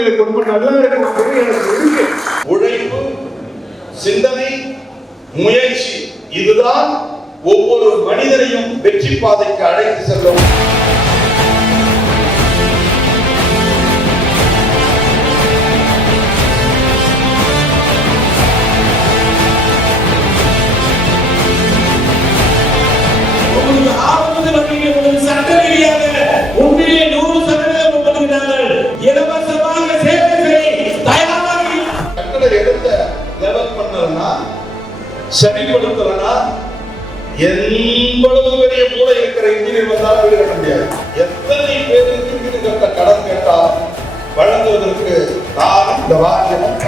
சூழ்நிலை ரொம்ப நல்லா இருக்கும் எனக்கு இருக்கு. உழைப்பு, சிந்தனை, முயற்சி இதுதான் ஒவ்வொரு மனிதனையும் வெற்றி பாதைக்கு அழைத்து செல்லும். சரிப்படுத்தலனா எவ்வளவு பெரிய மூளை இருக்கிற இன்ஜினியர் வந்தாலும் வீடு கட்ட முடியாது. எத்தனை பேருக்கு வீடு கட்ட கடன் கேட்டால் வழங்குவதற்கு நான் இந்த வாக்கியம்